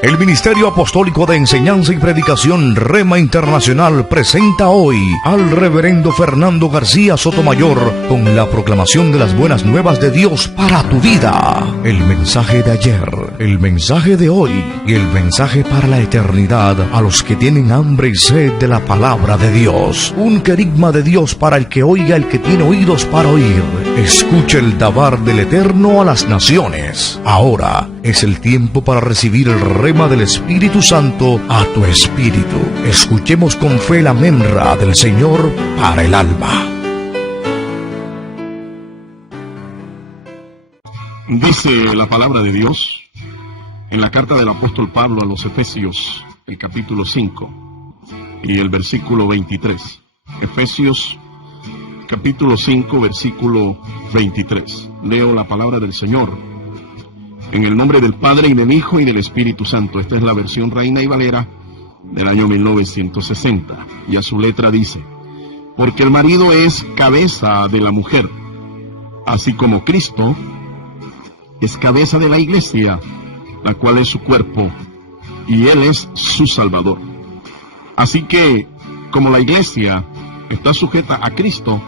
El Ministerio Apostólico de Enseñanza y Predicación Rema Internacional presenta hoy al Reverendo Fernando García Sotomayor con la proclamación de las buenas nuevas de Dios para tu vida. El mensaje de ayer, el mensaje de hoy y el mensaje para la eternidad a los que tienen hambre y sed de la palabra de Dios. Un querigma de Dios para el que oiga, el que tiene oídos para oír. Escucha el dabar del Eterno a las naciones. Ahora es el tiempo para recibir el rema del Espíritu Santo a tu espíritu. Escuchemos con fe la memra del Señor para el alma. Dice la palabra de Dios en la carta del apóstol Pablo a los Efesios, el capítulo 5 y el versículo 23. Efesios capítulo 5, versículo 23. Leo la palabra del Señor. En el nombre del Padre, y del Hijo, y del Espíritu Santo. Esta es la versión Reina y Valera del año 1960. Y a su letra dice: porque el marido es cabeza de la mujer, así como Cristo es cabeza de la iglesia, la cual es su cuerpo, y Él es su Salvador. Así que, como la iglesia está sujeta a Cristo,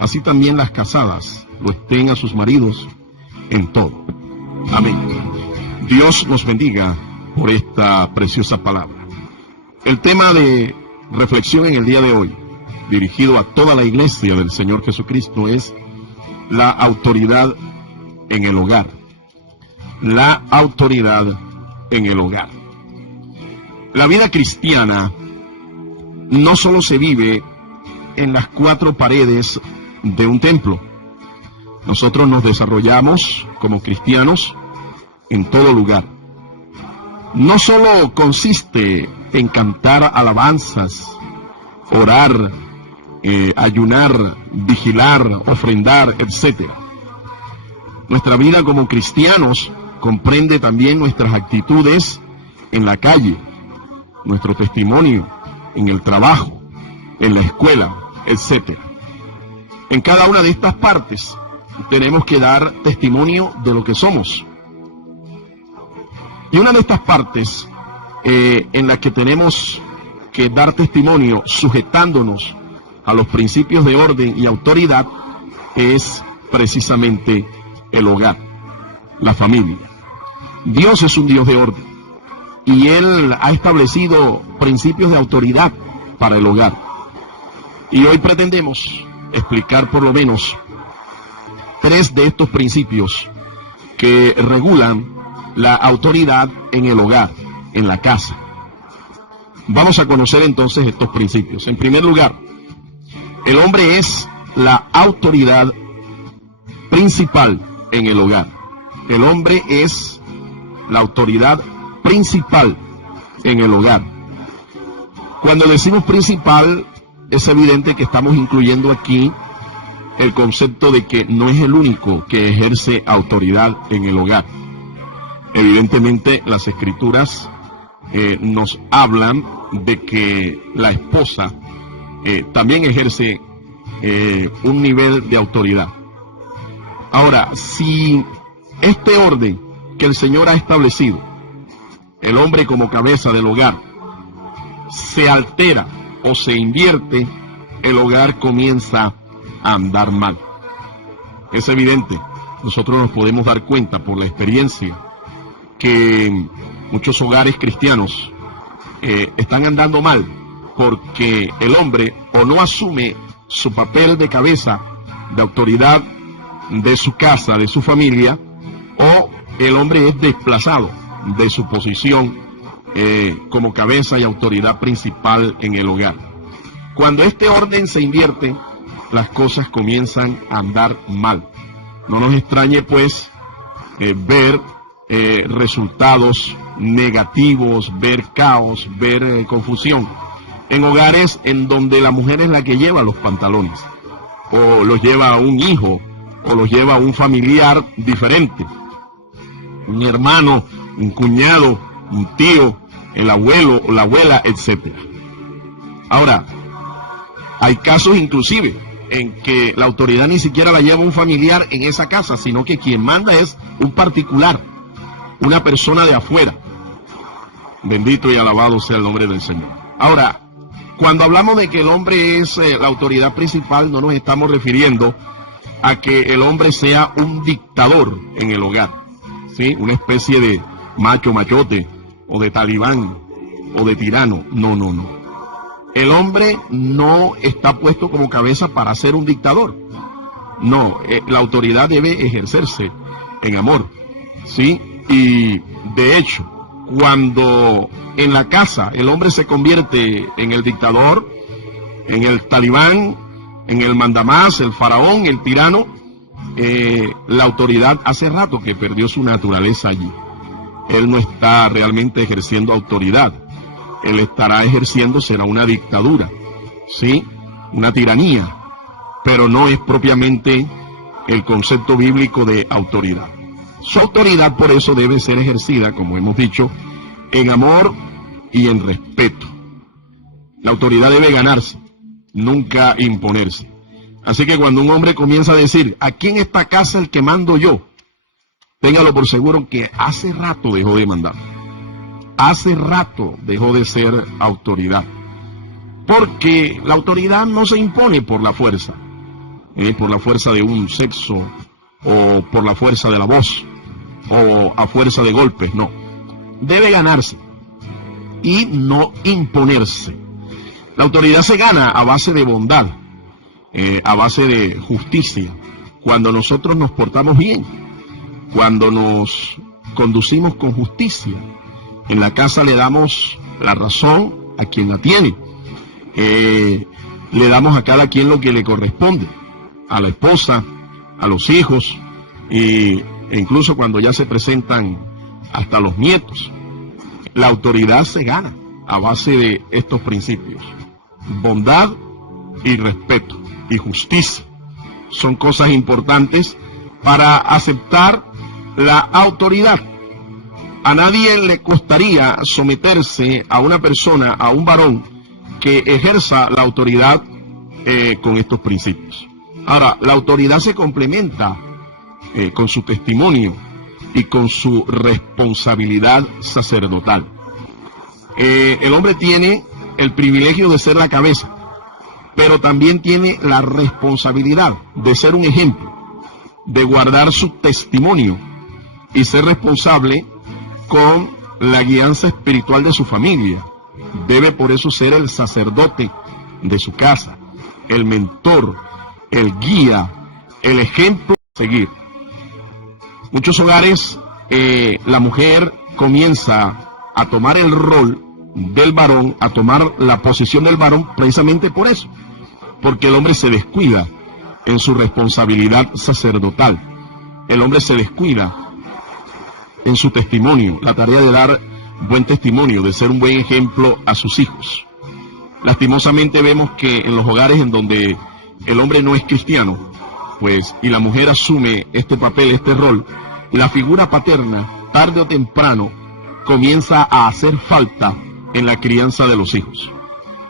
así también las casadas lo estén a sus maridos en todo. Amén. Dios nos bendiga por esta preciosa palabra. El tema de reflexión en el día de hoy, dirigido a toda la iglesia del Señor Jesucristo, es la autoridad en el hogar. La autoridad en el hogar. La vida cristiana no solo se vive en las cuatro paredes de un templo. Nosotros nos desarrollamos como cristianos en todo lugar. No solo consiste en cantar alabanzas, orar, ayunar, vigilar, ofrendar, etc. Nuestra vida como cristianos comprende también nuestras actitudes en la calle, nuestro testimonio en el trabajo, en la escuela, etc. En cada una de estas partes tenemos que dar testimonio de lo que somos. Y una de estas partes en la que tenemos que dar testimonio sujetándonos a los principios de orden y autoridad es precisamente el hogar, la familia. Dios es un Dios de orden y Él ha establecido principios de autoridad para el hogar. Y hoy pretendemos explicar por lo menos 3 de estos principios que regulan la autoridad en el hogar, en la casa. Vamos a conocer entonces estos principios. En primer lugar, el hombre es la autoridad principal en el hogar. El hombre es la autoridad principal en el hogar. Cuando decimos principal, es evidente que estamos incluyendo aquí el concepto de que no es el único que ejerce autoridad en el hogar. Evidentemente, las Escrituras nos hablan de que la esposa también ejerce un nivel de autoridad. Ahora, si este orden que el Señor ha establecido, el hombre como cabeza del hogar, se altera o se invierte, el hogar comienza a andar mal. Es evidente, nosotros nos podemos dar cuenta por la experiencia que muchos hogares cristianos están andando mal porque el hombre o no asume su papel de cabeza, de autoridad de su casa, de su familia, o el hombre es desplazado de su posición como cabeza y autoridad principal en el hogar. Cuando este orden se invierte, las cosas comienzan a andar mal. No nos extrañe pues ver resultados negativos, ver caos, ver confusión en hogares en donde la mujer es la que lleva los pantalones, o los lleva un hijo, o los lleva un familiar diferente, un hermano, un cuñado, un tío, el abuelo o la abuela, etc. Ahora, hay casos inclusive en que la autoridad ni siquiera la lleva un familiar en esa casa, sino que quien manda es un particular, una persona de afuera. Bendito y alabado sea el nombre del Señor. Ahora, cuando hablamos de que el hombre es la autoridad principal, no nos estamos refiriendo a que el hombre sea un dictador en el hogar, ¿sí? Una especie de macho machote, o de talibán, o de tirano. No, no, no. El hombre no está puesto como cabeza para ser un dictador. No, la autoridad debe ejercerse en amor, ¿sí? Y de hecho, cuando en la casa el hombre se convierte en el dictador, en el talibán, en el mandamás, el faraón, el tirano, la autoridad hace rato que perdió su naturaleza allí. Él no está realmente ejerciendo autoridad. Él estará ejerciendo, será una dictadura, ¿sí? Una tiranía, pero no es propiamente el concepto bíblico de autoridad. Su autoridad por eso debe ser ejercida, como hemos dicho, en amor y en respeto. La autoridad debe ganarse, nunca imponerse. Así que cuando un hombre comienza a decir, aquí en esta casa el que mando yo, téngalo por seguro que hace rato dejó de mandar. Hace rato dejó de ser autoridad. Porque la autoridad no se impone por la fuerza de un sexo, o por la fuerza de la voz, o a fuerza de golpes, no. Debe ganarse y no imponerse. La autoridad se gana a base de bondad, a base de justicia, cuando nosotros nos portamos bien, cuando nos conducimos con justicia. En la casa le damos la razón a quien la tiene, le damos a cada quien lo que le corresponde, a la esposa, a los hijos, e incluso cuando ya se presentan hasta los nietos. La autoridad se gana a base de estos principios: bondad y respeto y justicia. Son cosas importantes para aceptar la autoridad. A nadie le costaría someterse a una persona, a un varón que ejerza la autoridad con estos principios. Ahora, la autoridad se complementa con su testimonio y con su responsabilidad sacerdotal. El hombre tiene el privilegio de ser la cabeza, pero también tiene la responsabilidad de ser un ejemplo, de guardar su testimonio y ser responsable con la guianza espiritual de su familia. Debe por eso ser el sacerdote de su casa, el mentor, el guía, el ejemplo a seguir. Muchos hogares, la mujer comienza a tomar el rol del varón, a tomar la posición del varón precisamente por eso, porque el hombre se descuida en su responsabilidad sacerdotal. El hombre se descuida en su testimonio, la tarea de dar buen testimonio, de ser un buen ejemplo a sus hijos. Lastimosamente vemos que en los hogares en donde el hombre no es cristiano, pues, y la mujer asume este papel, este rol, la figura paterna, tarde o temprano, comienza a hacer falta en la crianza de los hijos.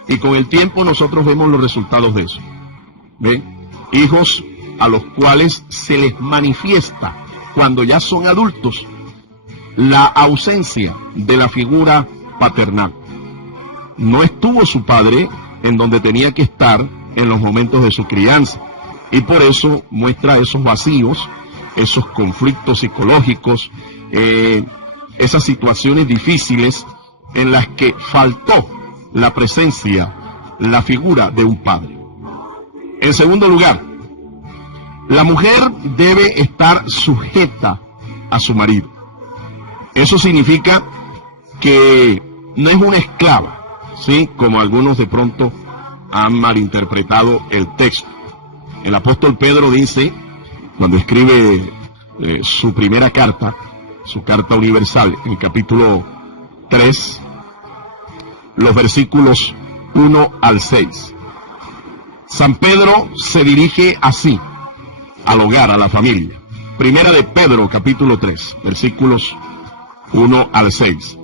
Y con el tiempo nosotros vemos los resultados de eso. ¿Ven? Hijos a los cuales se les manifiesta, cuando ya son adultos, la ausencia de la figura paternal. No estuvo su padre en donde tenía que estar en los momentos de su crianza, y por eso muestra esos vacíos, esos conflictos psicológicos, esas situaciones difíciles en las que faltó la presencia, la figura de un padre. En segundo lugar, la mujer debe estar sujeta a su marido. Eso significa que no es una esclava, ¿sí? Como algunos de pronto han malinterpretado el texto. El apóstol Pedro dice, cuando escribe su primera carta, su carta universal, en el capítulo 3, los versículos 1 al 6. San Pedro se dirige así al hogar, a la familia. Primera de Pedro, capítulo 3, versículos 1 al 6.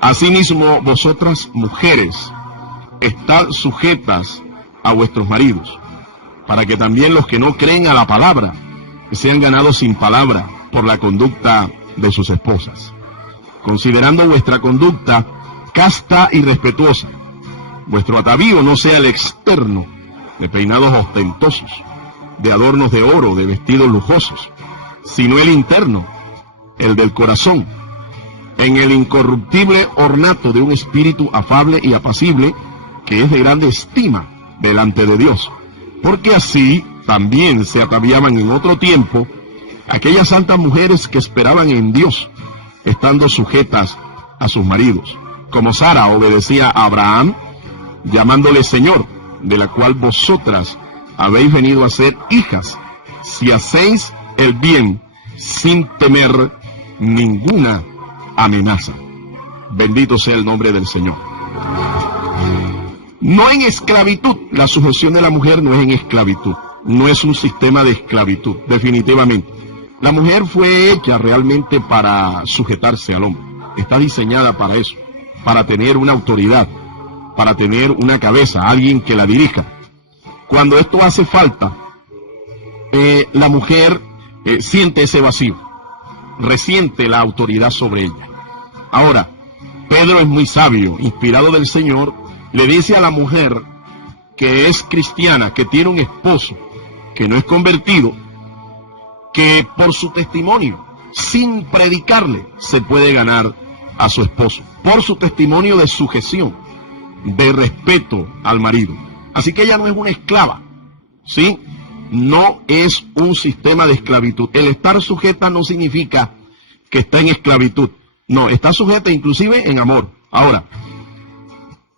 Asimismo, vosotras mujeres, estad sujetas a vuestros maridos, para que también los que no creen a la palabra sean ganados sin palabra por la conducta de sus esposas, considerando vuestra conducta casta y respetuosa. Vuestro atavío no sea el externo, de peinados ostentosos, de adornos de oro, de vestidos lujosos, sino el interno, el del corazón, en el incorruptible ornato de un espíritu afable y apacible, que es de grande estima delante de Dios. Porque así también se ataviaban en otro tiempo aquellas santas mujeres que esperaban en Dios, estando sujetas a sus maridos, como Sara obedecía a Abraham, llamándole Señor, de la cual vosotras habéis venido a ser hijas, si hacéis el bien sin temer ninguna amenaza. Bendito sea el nombre del Señor. No en esclavitud, la sujeción de la mujer no es en esclavitud, no es un sistema de esclavitud, definitivamente. La mujer fue hecha realmente para sujetarse al hombre, está diseñada para eso, para tener una autoridad, para tener una cabeza, alguien que la dirija. Cuando esto hace falta, la mujer siente ese vacío, resiente la autoridad sobre ella. Ahora, Pedro es muy sabio, inspirado del Señor, le dice a la mujer que es cristiana, que tiene un esposo, que no es convertido, que por su testimonio, sin predicarle, se puede ganar a su esposo, por su testimonio de sujeción, de respeto al marido. Así que ella no es una esclava, ¿sí? No es un sistema de esclavitud. El estar sujeta no significa que está en esclavitud. No, está sujeta inclusive en amor. Ahora,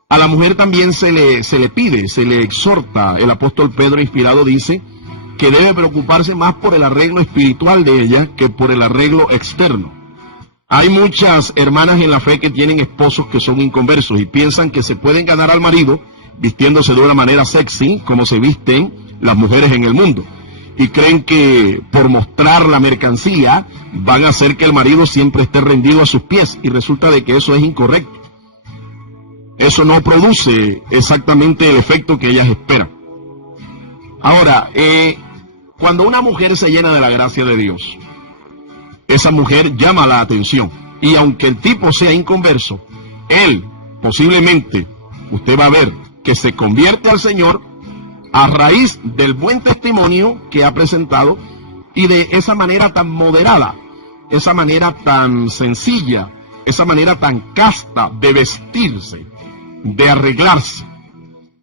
a la mujer también se le pide, se le exhorta. El apóstol Pedro, inspirado, dice que debe preocuparse más por el arreglo espiritual de ella que por el arreglo externo. Hay muchas hermanas en la fe que tienen esposos que son inconversos y piensan que se pueden ganar al marido vistiéndose de una manera sexy, como se visten las mujeres en el mundo. Y creen que por mostrar la mercancía van a hacer que el marido siempre esté rendido a sus pies. Y resulta de que eso es incorrecto. Eso no produce exactamente el efecto que ellas esperan. Ahora, cuando una mujer se llena de la gracia de Dios, esa mujer llama la atención. Y aunque el tipo sea inconverso, él posiblemente, usted va a ver, que se convierte al Señor a raíz del buen testimonio que ha presentado y de esa manera tan moderada, esa manera tan sencilla, esa manera tan casta de vestirse, de arreglarse.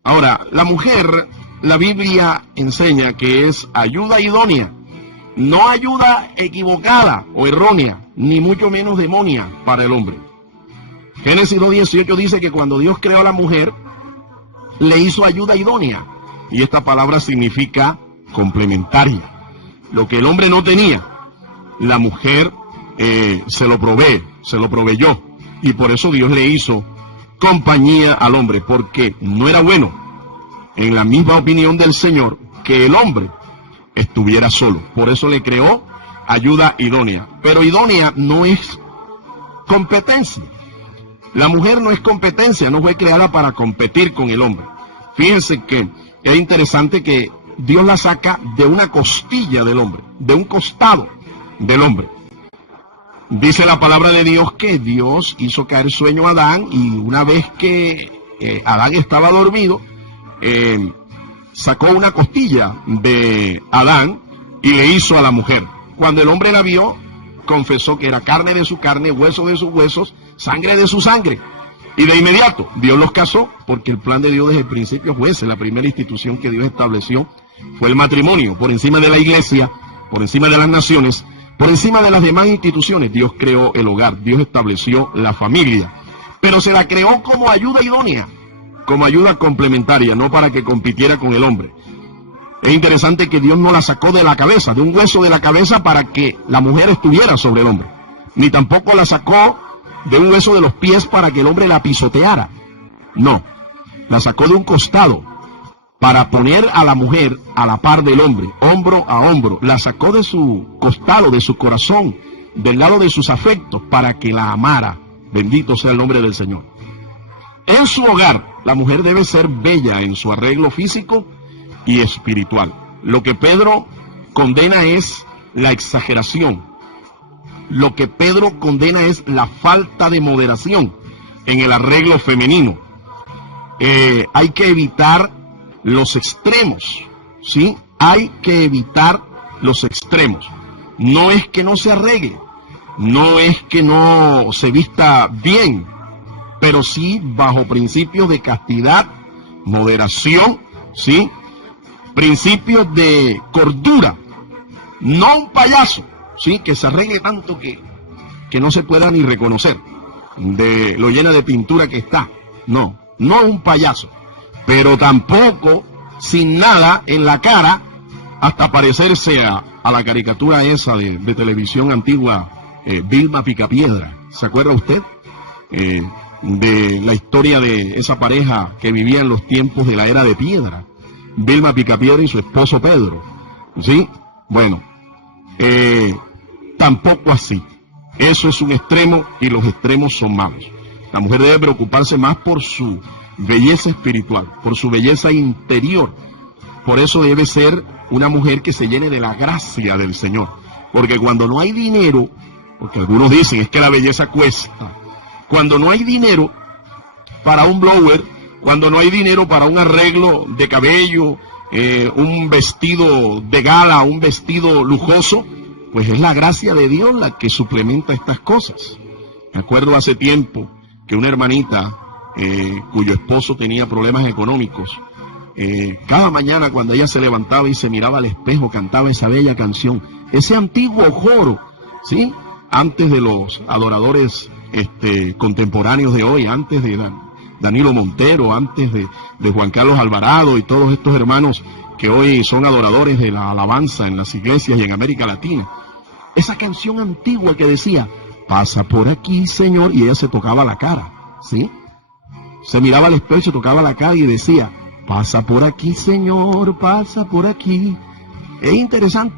Ahora, la mujer, la Biblia enseña que es ayuda idónea, no ayuda equivocada o errónea, ni mucho menos demonia para el hombre. Génesis 2:18 dice que cuando Dios creó a la mujer, le hizo ayuda idónea. Y esta palabra significa complementaria. Lo que el hombre no tenía, la mujer se lo proveyó. Y por eso Dios le hizo compañía al hombre, porque no era bueno, en la misma opinión del Señor, que el hombre estuviera solo. Por eso le creó ayuda idónea. Pero idónea no es competencia. La mujer no es competencia, no fue creada para competir con el hombre. Fíjense que es interesante que Dios la saca de una costilla del hombre, de un costado del hombre. Dice la palabra de Dios que Dios hizo caer sueño a Adán y una vez que Adán estaba dormido, sacó una costilla de Adán y le hizo a la mujer. Cuando el hombre la vio, confesó que era carne de su carne, hueso de sus huesos, sangre de su sangre. Y de inmediato Dios los casó, porque el plan de Dios desde el principio fue ese. La primera institución que Dios estableció fue el matrimonio. Por encima de la iglesia, por encima de las naciones, por encima de las demás instituciones, Dios creó el hogar, Dios estableció la familia. Pero se la creó como ayuda idónea, como ayuda complementaria, no para que compitiera con el hombre. Es interesante que Dios no la sacó de la cabeza, de un hueso de la cabeza para que la mujer estuviera sobre el hombre. Ni tampoco la sacó de un hueso de los pies para que el hombre la pisoteara. No, la sacó de un costado para poner a la mujer a la par del hombre, hombro a hombro. La sacó de su costado, de su corazón, del lado de sus afectos, para que la amara. Bendito sea el nombre del Señor. En su hogar, la mujer debe ser bella en su arreglo físico y espiritual. Lo que Pedro condena es la exageración. Lo que Pedro condena es la falta de moderación. en el arreglo femenino. Hay que evitar los extremos, ¿sí? Hay que evitar los extremos. No es que no se arregle, no es que no se vista bien, pero sí bajo principios de castidad, moderación, ¿sí? Principios de cordura, no un payaso, ¿sí? Que se arregle tanto que no se pueda ni reconocer de lo llena de pintura que está. No un payaso, pero tampoco sin nada en la cara hasta parecerse a la caricatura esa de televisión antigua, Vilma Picapiedra. ¿Se acuerda usted? De la historia de esa pareja que vivía en los tiempos de la era de piedra, Vilma Picapiedra y su esposo Pedro, ¿sí? Bueno, tampoco así. Eso es un extremo y los extremos son malos. La mujer debe preocuparse más por su belleza espiritual, por su belleza interior. Por eso debe ser una mujer que se llene de la gracia del Señor. Porque cuando no hay dinero, porque algunos dicen es que la belleza cuesta, cuando no hay dinero para un blower, cuando no hay dinero para un arreglo de cabello, un vestido de gala, un vestido lujoso, pues es la gracia de Dios la que suplementa estas cosas. Me acuerdo hace tiempo que una hermanita cuyo esposo tenía problemas económicos, cada mañana cuando ella se levantaba y se miraba al espejo, cantaba esa bella canción, ese antiguo coro, ¿sí? Antes de los adoradores contemporáneos de hoy, antes de Danilo Montero, antes de Juan Carlos Alvarado y todos estos hermanos que hoy son adoradores de la alabanza en las iglesias y en América Latina. Esa canción antigua que decía, pasa por aquí, Señor, y ella se tocaba la cara, ¿sí? Se miraba al espejo, se tocaba la cara y decía, pasa por aquí, Señor, pasa por aquí. Es interesante.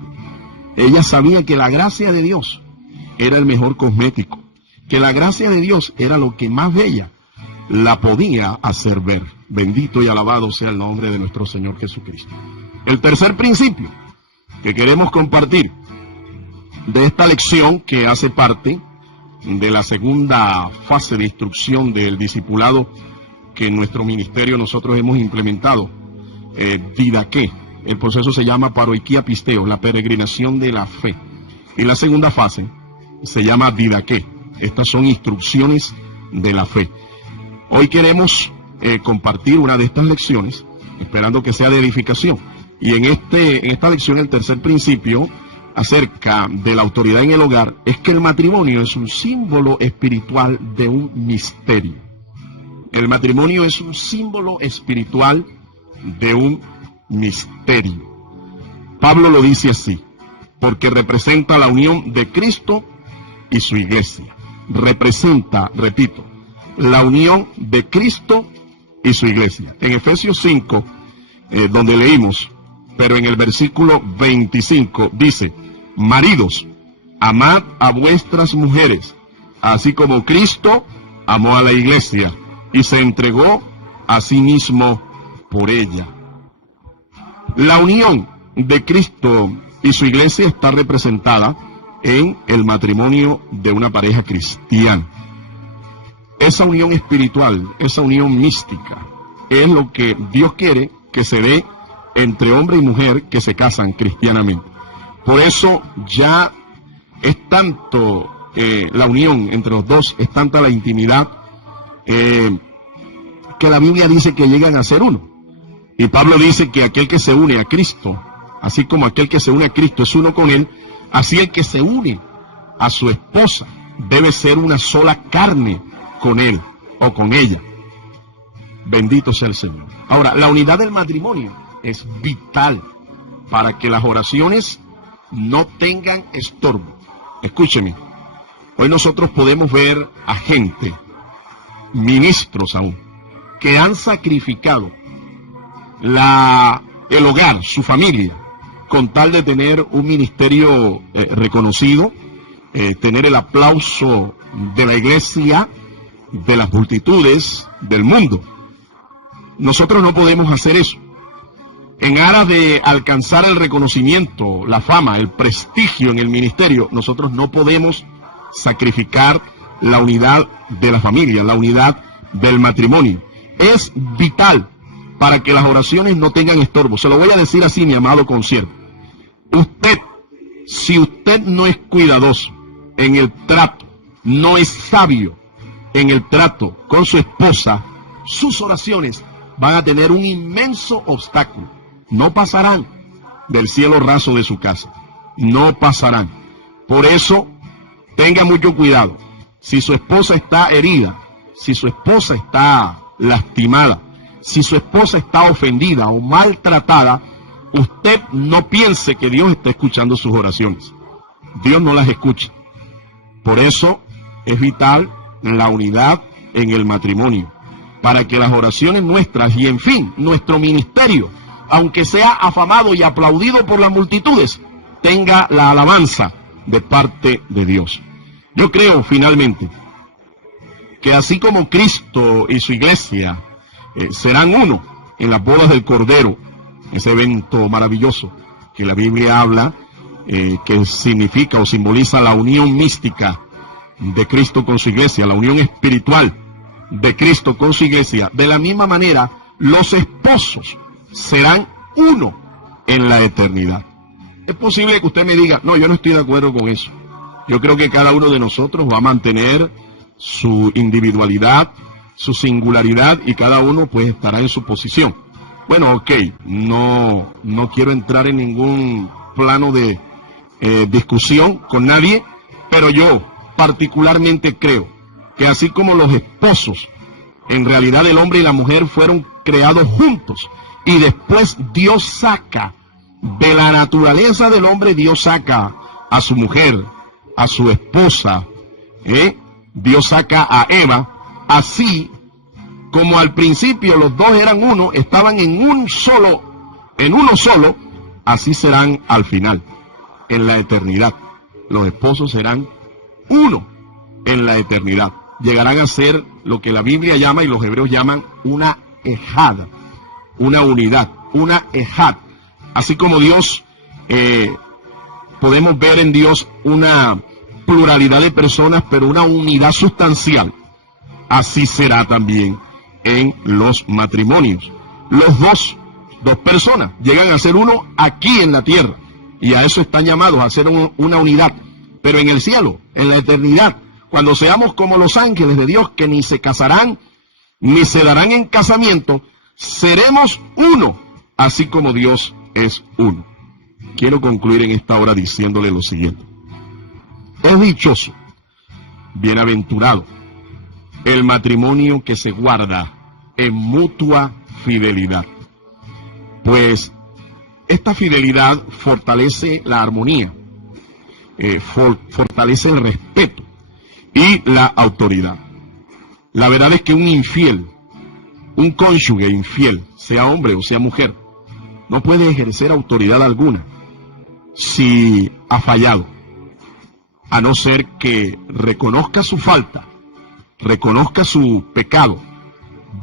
Ella sabía que la gracia de Dios era el mejor cosmético, que la gracia de Dios era lo que más bella la podía hacer ver. Bendito y alabado sea el nombre de nuestro Señor Jesucristo. El tercer principio que queremos compartir de esta lección, que hace parte de la segunda fase de instrucción del discipulado que en nuestro ministerio nosotros hemos implementado, didaqué. El proceso se llama paroikia pisteo, la peregrinación de la fe. Y la segunda fase se llama didaqué. Estas son instrucciones de la fe. Hoy queremos compartir una de estas lecciones, esperando que sea de edificación. Y en esta lección, el tercer principio acerca de la autoridad en el hogar es que el matrimonio es un símbolo espiritual de un misterio. El matrimonio es un símbolo espiritual de un misterio. Pablo lo dice así, porque representa la unión de Cristo y su iglesia. Representa, repito, la unión de Cristo y su iglesia. En Efesios 5, donde leímos, pero en el versículo 25 dice, maridos, amad a vuestras mujeres, así como Cristo amó a la iglesia y se entregó a sí mismo por ella. La unión de Cristo y su iglesia está representada en el matrimonio de una pareja cristiana. Esa unión espiritual, esa unión mística, es lo que Dios quiere que se dé entre hombre y mujer que se casan cristianamente. Por eso ya es tanto la unión entre los dos, es tanta la intimidad, que la Biblia dice que llegan a ser uno. Y Pablo dice que aquel que se une a Cristo, así como aquel que se une a Cristo es uno con él, así el que se une a su esposa debe ser una sola carne con él o con ella. Bendito sea el Señor. Ahora, la unidad del matrimonio es vital para que las oraciones no tengan estorbo. Escúcheme, hoy nosotros podemos ver a gente, ministros aún, que han sacrificado el hogar, su familia, con tal de tener un ministerio reconocido, tener el aplauso de la iglesia, de las multitudes, del mundo. Nosotros no podemos hacer eso. En aras de alcanzar el reconocimiento, la fama, el prestigio en el ministerio, nosotros no podemos sacrificar la unidad de la familia, la unidad del matrimonio. Es vital para que las oraciones no tengan estorbo. Se lo voy a decir así, mi amado concierto. Si usted no es cuidadoso en el trato, no es sabio en el trato con su esposa, sus oraciones van a tener un inmenso obstáculo. No pasarán del cielo raso de su casa. No pasarán. Por eso, tenga mucho cuidado. Si su esposa está herida, si su esposa está lastimada, si su esposa está ofendida o maltratada, usted no piense que Dios está escuchando sus oraciones. Dios no las escucha. Por eso es vital la unidad en el matrimonio, para que las oraciones nuestras y, en fin, nuestro ministerio, aunque sea afamado y aplaudido por las multitudes, tenga la alabanza de parte de Dios. Yo creo, finalmente, que así como Cristo y su iglesia serán uno en las bodas del Cordero, ese evento maravilloso que la Biblia habla, que significa o simboliza la unión mística de Cristo con su iglesia, la unión espiritual de Cristo con su iglesia, de la misma manera los esposos serán uno en la eternidad. Es posible que usted me diga, no, yo no estoy de acuerdo con eso. Yo creo que cada uno de nosotros va a mantener su individualidad, su singularidad, y cada uno pues estará en su posición. Bueno, ok, no quiero entrar en ningún plano de discusión con nadie, pero yo particularmente creo que así como los esposos, en realidad el hombre y la mujer fueron creados juntos, y después Dios saca de la naturaleza del hombre, Dios saca a su mujer, a su esposa, Dios saca a Eva, así como al principio los dos eran uno, estaban en uno solo, así serán al final, en la eternidad. Los esposos serán uno en la eternidad. Llegarán a ser lo que la Biblia llama y los hebreos llaman una ejad, una unidad, una ejad. Así como Dios, podemos ver en Dios una pluralidad de personas, pero una unidad sustancial. Así será también en los matrimonios. Los dos personas llegan a ser uno aquí en la tierra, y a eso están llamados, a ser una unidad. Pero en el cielo, en la eternidad, cuando seamos como los ángeles de Dios, que ni se casarán, ni se darán en casamiento, seremos uno, así como Dios es uno. Quiero concluir en esta hora diciéndole lo siguiente. Es dichoso, bienaventurado, el matrimonio que se guarda en mutua fidelidad, pues esta fidelidad fortalece la armonía, fortalece el respeto y la autoridad. La verdad es que un infiel, un cónyuge infiel, sea hombre o sea mujer, no puede ejercer autoridad alguna si ha fallado, a no ser que reconozca su falta, reconozca su pecado,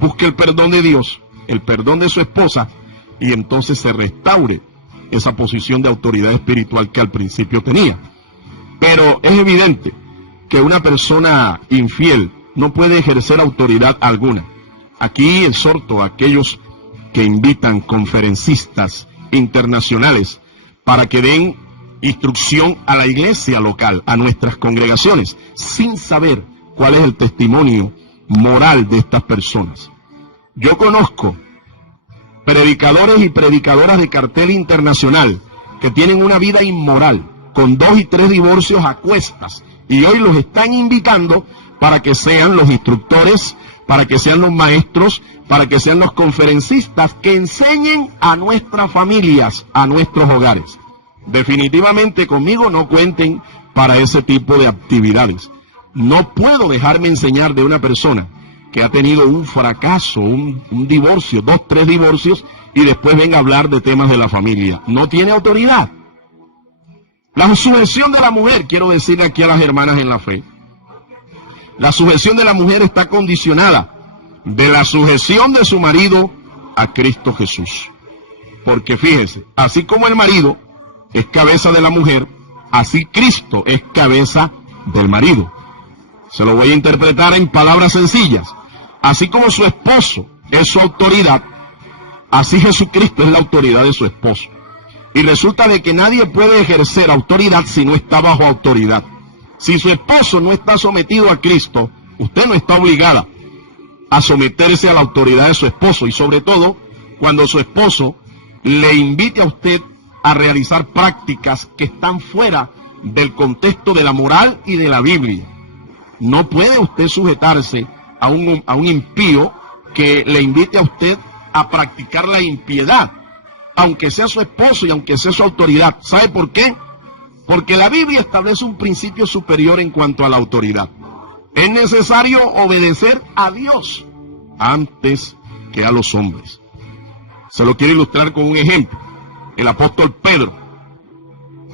busque el perdón de Dios, el perdón de su esposa, y entonces se restaure esa posición de autoridad espiritual que al principio tenía. Pero es evidente que una persona infiel no puede ejercer autoridad alguna. Aquí exhorto a aquellos que invitan conferencistas internacionales para que den instrucción a la iglesia local, a nuestras congregaciones, sin saber cuál es el testimonio moral de estas personas. Yo conozco predicadores y predicadoras de cartel internacional que tienen una vida inmoral, con 2 y 3 divorcios a cuestas, y hoy los están invitando para que sean los instructores, para que sean los maestros, para que sean los conferencistas que enseñen a nuestras familias, a nuestros hogares. Definitivamente conmigo no cuenten para ese tipo de actividades. No puedo dejarme enseñar de una persona que ha tenido un fracaso, un divorcio, 2, 3 divorcios, y después venga a hablar de temas de la familia. No tiene autoridad. La sujeción de la mujer, quiero decirle aquí a las hermanas en la fe, la sujeción de la mujer está condicionada de la sujeción de su marido a Cristo Jesús. Porque fíjese, así como el marido es cabeza de la mujer, así Cristo es cabeza del marido. Se lo voy a interpretar en palabras sencillas. Así como su esposo es su autoridad, así Jesucristo es la autoridad de su esposo. Y resulta de que nadie puede ejercer autoridad si no está bajo autoridad. Si su esposo no está sometido a Cristo, usted no está obligada a someterse a la autoridad de su esposo. Y sobre todo, cuando su esposo le invite a usted a realizar prácticas que están fuera del contexto de la moral y de la Biblia. No puede usted sujetarse a un impío que le invite a usted a practicar la impiedad, aunque sea su esposo y aunque sea su autoridad. ¿Sabe por qué? Porque la Biblia establece un principio superior en cuanto a la autoridad. Es necesario obedecer a Dios antes que a los hombres. Se lo quiero ilustrar con un ejemplo. El apóstol Pedro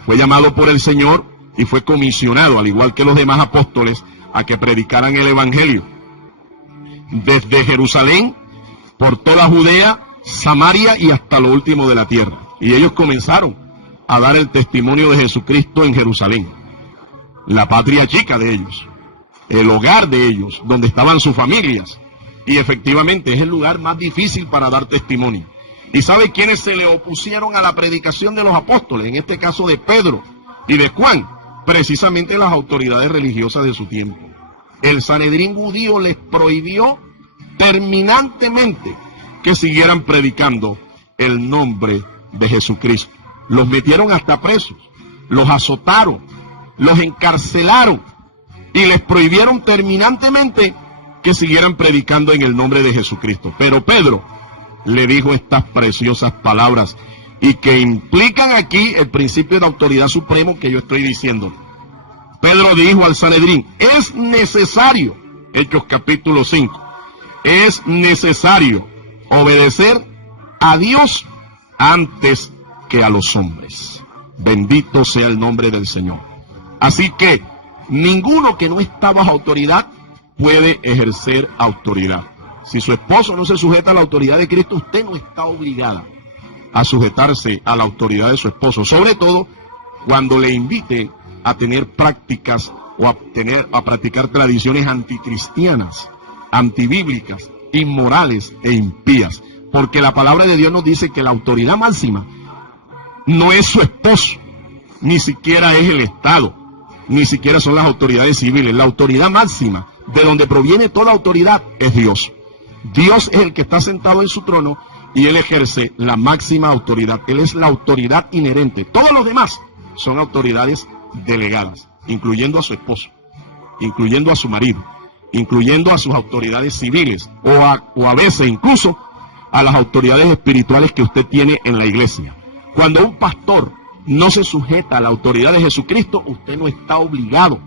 fue llamado por el Señor y fue comisionado, al igual que los demás apóstoles, a que predicaran el Evangelio. Desde Jerusalén, por toda Judea, Samaria y hasta lo último de la tierra. Y ellos comenzaron a dar el testimonio de Jesucristo en Jerusalén, la patria chica de ellos, el hogar de ellos, donde estaban sus familias. Y efectivamente es el lugar más difícil para dar testimonio. ¿Y sabe quiénes se le opusieron a la predicación de los apóstoles? En este caso de Pedro y de Juan, precisamente las autoridades religiosas de su tiempo. El Sanedrín judío les prohibió terminantemente que siguieran predicando el nombre de Jesucristo. Los metieron hasta presos, los azotaron, los encarcelaron y les prohibieron terminantemente que siguieran predicando en el nombre de Jesucristo. Pero Pedro le dijo estas preciosas palabras y que implican aquí el principio de autoridad supremo que yo estoy diciendo. Pedro dijo al Sanedrín: es necesario, Hechos capítulo 5, es necesario obedecer a Dios antes que a los hombres. Bendito sea el nombre del Señor. Así que ninguno que no está bajo autoridad puede ejercer autoridad. Si su esposo no se sujeta a la autoridad de Cristo, usted no está obligada a sujetarse a la autoridad de su esposo, sobre todo cuando le invite a tener prácticas o a practicar tradiciones anticristianas, antibíblicas, inmorales e impías. Porque la palabra de Dios nos dice que la autoridad máxima no es su esposo, ni siquiera es el Estado, ni siquiera son las autoridades civiles. La autoridad máxima, de donde proviene toda autoridad, es Dios. Dios es el que está sentado en su trono y Él ejerce la máxima autoridad. Él es la autoridad inherente. Todos los demás son autoridades delegadas, incluyendo a su esposo, incluyendo a su marido, incluyendo a sus autoridades civiles o a veces incluso a las autoridades espirituales que usted tiene en la iglesia. Cuando un pastor no se sujeta a la autoridad de Jesucristo, usted no está obligado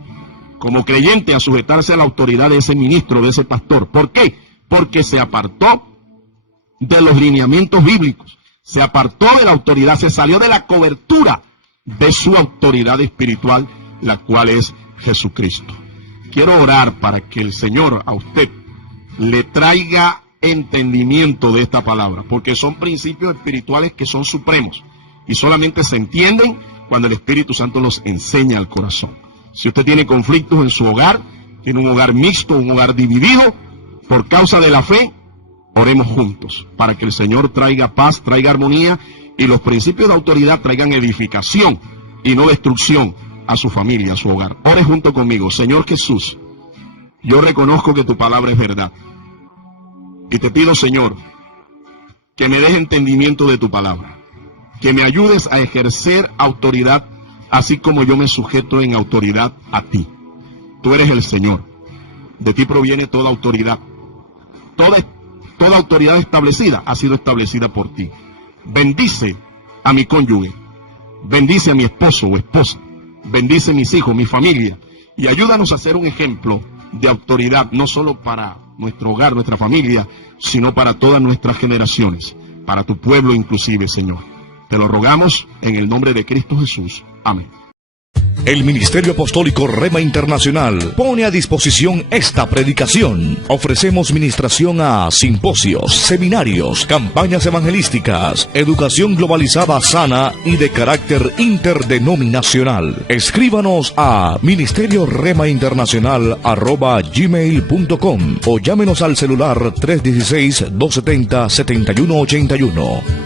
como creyente a sujetarse a la autoridad de ese ministro, de ese pastor. ¿Por qué? Porque se apartó de los lineamientos bíblicos, se apartó de la autoridad, se salió de la cobertura de su autoridad espiritual, la cual es Jesucristo. Quiero orar para que el Señor a usted le traiga entendimiento de esta palabra, porque son principios espirituales que son supremos y solamente se entienden cuando el Espíritu Santo los enseña al corazón. Si usted tiene conflictos en su hogar, tiene un hogar mixto, un hogar dividido, por causa de la fe, oremos juntos para que el Señor traiga paz, traiga armonía y los principios de autoridad traigan edificación y no destrucción a su familia, a su hogar. Ore junto conmigo. Señor Jesús, yo reconozco que tu palabra es verdad y te pido, Señor, que me des entendimiento de tu palabra, que me ayudes a ejercer autoridad así como yo me sujeto en autoridad a ti. Tú eres el Señor, de ti proviene toda autoridad. Toda autoridad establecida ha sido establecida por ti. Bendice a mi cónyuge, bendice a mi esposo o esposa, bendice a mis hijos, mi familia, y ayúdanos a ser un ejemplo de autoridad, no solo para nuestro hogar, nuestra familia, sino para todas nuestras generaciones, para tu pueblo inclusive, Señor. Te lo rogamos en el nombre de Cristo Jesús. Amén. El Ministerio Apostólico Rema Internacional pone a disposición esta predicación. Ofrecemos ministración a simposios, seminarios, campañas evangelísticas, educación globalizada sana y de carácter interdenominacional. Escríbanos a ministerioremainternacional@gmail.com o llámenos al celular 316-270-7181.